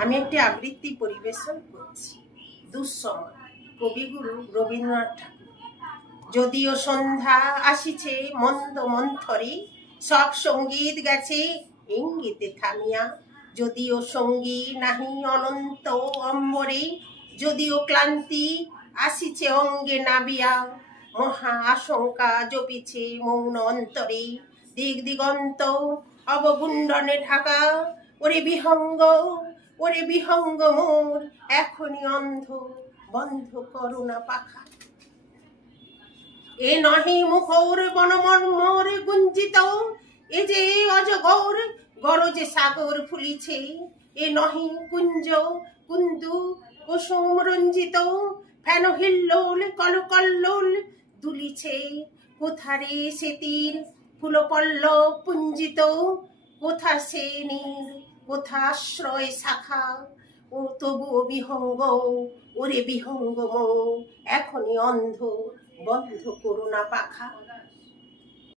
আমি একটি আবৃত্তি পরিবেশন করছি। দুঃসময়, কবিগুরু রবীন্দ্রনাথ ঠাকুর। যদিও সন্ধ্যা আসিছে মন্দ মন্থরে, সব সঙ্গীত গেছে ইঙ্গিতে থামিয়া। যদিও সঙ্গী নাহি অনন্ত অম্বরে, যদিও ক্লান্তি আসিছে অঙ্গে নাবিয়া। মহা আশঙ্কা জপিছে মৌন অন্তরে, দিক দিগন্ত অবগুণ্ডনে ঢাকা। ওরে বিহঙ্গ, ওরে বিহঙ্গ মোর, এখনই অন্ধ, বন্ধ করুণা পাখা। এ নহি মুখর বনমর্মর গুঞ্জিত, এ যে অজগর গরজে সাগর ফুলিছে। এ নহি কুঞ্জ কুন্দু কুসুম রঞ্জিত, ফেন হিল্লোল কলকল্লোল দুলিছে। কোথারে সেতির ফুল পল্লব পুঞ্জিত, কোথা সে নীর, কোথা আশ্রয় শাখা। ও তবুও বিহঙ্গ, ওরে বিহঙ্গ মোর, এখনই অন্ধ, বন্ধ করুণা পাখা।